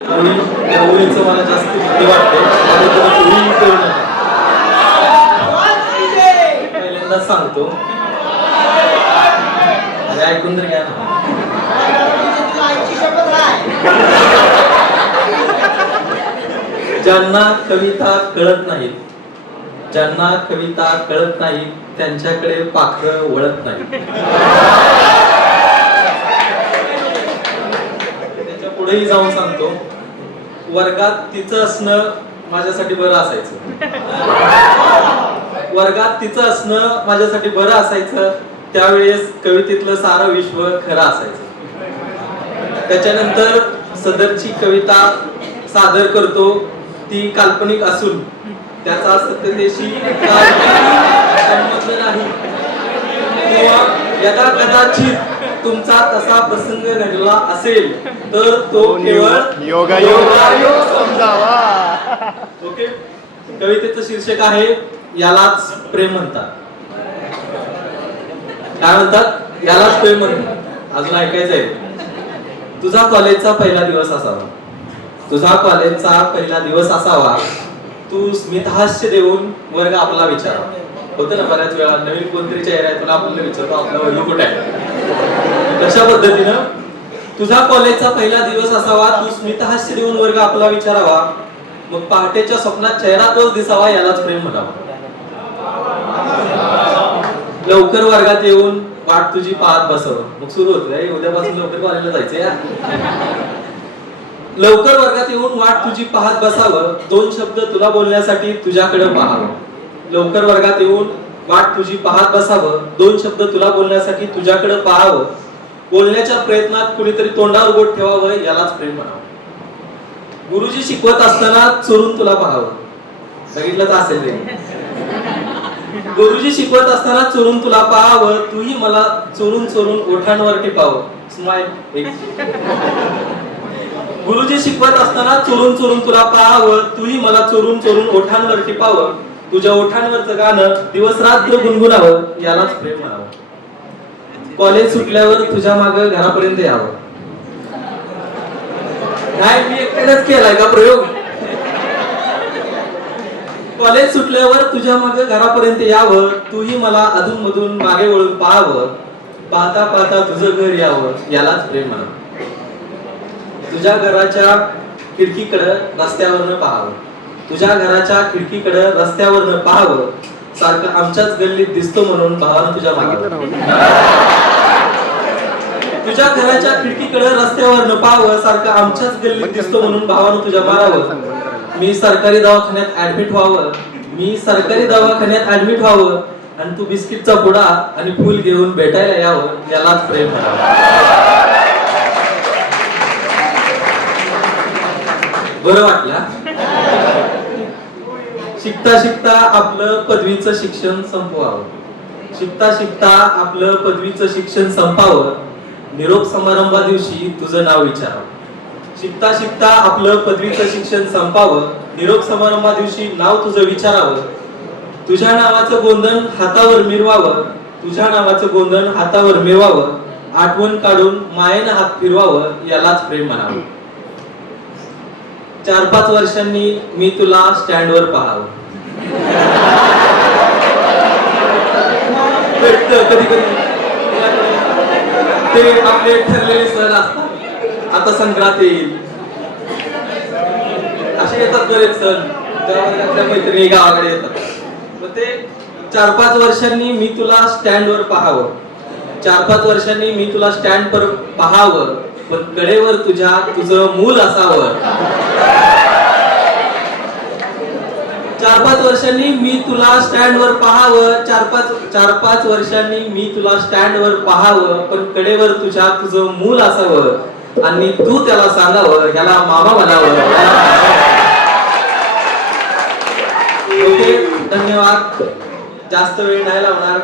मुलींचं मला जास्त भीती वाटते. पहिल्यांदाच सांगतो, ऐकून तर घ्या ना. ज्यांना कविता कळत नाहीत, ज्यांना कविता कळत नाही त्यांच्याकडे पाखरं वळत नाही. त्याच्या पुढेही जाऊन सांगतो, वर्गात तिचं असणं माझ्यासाठी बरं असायचं. वर्गात तिचं असणं माझ्यासाठी बरं असायचं. त्यावेळेस कवितेतलं सारं विश्व खरं असायचं. त्याच्यानंतर सदरची कविता सादर करतो. ती काल्पनिक असून त्याचा सत्यतेशी संबंध नाही, किंवा यदा कदाचित तुमचा तसा प्रसंग घडला असेल तर तो केवळ योगायोग समजावा. ओके. कवितेचं शीर्षक आहे यालाच प्रेम म्हणतात. काय म्हणतात? यालाच प्रेम म्हणतात. अजून ऐकायचं आहे. तुझा कॉलेजचा पहिला दिवस असावा, तुझा कॉलेजचा पहिला दिवस असावा. तू स्मितहास्य देऊन वर्ग आपला विचारावा. होतं ना बऱ्याच वेळा, नवीन कोणतरी चेहरा आहे तुला आपल्याला विचारतो आपला वर्ग कुठे आहे. तशा पद्धतीनं तुझा कॉलेजचा पहिला दिवस असावा, तू स्मितहास्य देऊन वर्ग आपला विचारावा. मग पहाटेच्या स्वप्नात चेहरा तोच दिसावा, यालाच प्रेम म्हणावा. लवकर वर्गात येऊन वाट तुझी पाहत बसव. मग सुरू होतोय, उद्यापासून लवकर कॉलेजला जायचंय. लवकर वर्गात येऊन वाट तुझी पाहत बसावं. दोन शब्द तुला बोलण्यासाठी तुझ्याकडे पाहावं. लवकर वर्गात येऊन वाट तुझी पाहत बसावं. दोन शब्द तुला बोलण्यासाठी तुझ्याकडे पाहावं. बोलण्याच्या प्रयत्नात कुणीतरी तोंडावर बोट ठेवावं, यालाच प्रेम म्हणावं. गुरुजी शिकवत असताना चोरून तुला पाहावं. बघितलंच असेल रे. गुरुजी शिकवत असताना चोरून तुला पाहावं. तूही मला चोरून चोरून ओठांवर टिपावं. स्माइल. गुरुजी शिकवत असताना चोरून चोरून तुला पाहावं. तूही मला चोरून चोरून ओठांवर टिपावं. तुझ्या ओठांवरचं गाणं दिवस रात्र गुणगुणावं, यालाच प्रेम म्हणावं. कॉलेज सुटल्यावर तुझ्या मागे घरापर्यंत यावं. नाही, मी एकट्यानेच केलाय का प्रयोग? कॉलेज सुटल्यावर तुझ्या मागे घरापर्यंत यावं. तूही मला अधून मधून मागे वळून पाहावं. पाहता पाहता तुझं घर यावं, यालाच प्रेम म्हणावं. तुझ्या घराच्या खिडकीकडे रस्त्यावरनं पाहावं. तुझ्या घराच्या खिडकीकडे रस्त्यावरनं पाहावं. सारखं आमच्याच गल्लीत दिसतो म्हणून भावानं तुझ्या मागे. तुझ्या घराच्या खिडकीकडे रस्त्यावरनं पाहावं. सारखं आमच्याच गल्लीत दिसतो म्हणून भावानं तुझ्या मारावं. मी सरकारी दवाखान्यात ऍडमिट व्हावं. मी सरकारी दवाखान्यात ऍडमिट व्हावं आणि तू बिस्किटचा पुडा आणि फुल घेऊन भेटायला यावं, यालाच प्रेम म्हणावं. बरं वाटलं? शिकता शिकता आपलं पदवीचं शिक्षण संपवावं. शिकता शिकता आपलं पदवीचं शिक्षण संपावं. निरोप समारंभा दिवशी तुझं नाव विचारावं. शिकता शिकता आपलं पदवीचं शिक्षण संपावं. निरोप समारंभा दिवशी नाव तुझं विचारावं. तुझ्या नावाचं गोंधन हातावर मिरवावं. तुझ्या नावाचं गोंधन हातावर मिरवावं. आठवण काढून मायेनं हात फिरवावं, यालाच प्रेम म्हणावं. 4-5 वर्षांनी मी तुला स्टँडवर पाहावं. कधी कधी ते आपले ठरलेले सण असतात. आता संक्रांत येईल, असे येतात बरेच सण, त्या मैत्रिणी गावाकडे येतात. मग ते 4-5 वर्षांनी मी तुला स्टँडवर पाहावं. 4-5 वर्षांनी मी तुला स्टँडवर पाहावं. पण कडेवर तुझ्या तुझं मूल असावं. 4-5 वर्षांनी मी तुला स्टँडवर पाहावं. 4-5 वर्षांनी मी तुला स्टँडवर पाहावं. पण कडेवर तुझ्या तुझं मूल असावं आणि तू त्याला सांगावं, याला मामा म्हणावं. ओके, धन्यवाद. जास्त वेळ नाही लावणार.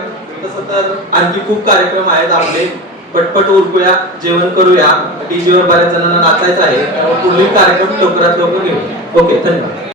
तसं तर आणखी खूप कार्यक्रम आहेत आपले. पटपट उरकूया, जेवण करूया. डीजेवर बऱ्याच जणांना नाचायचं आहे. पुढील कार्यक्रम लवकरात लवकर घेऊ. ओके, धन्यवाद.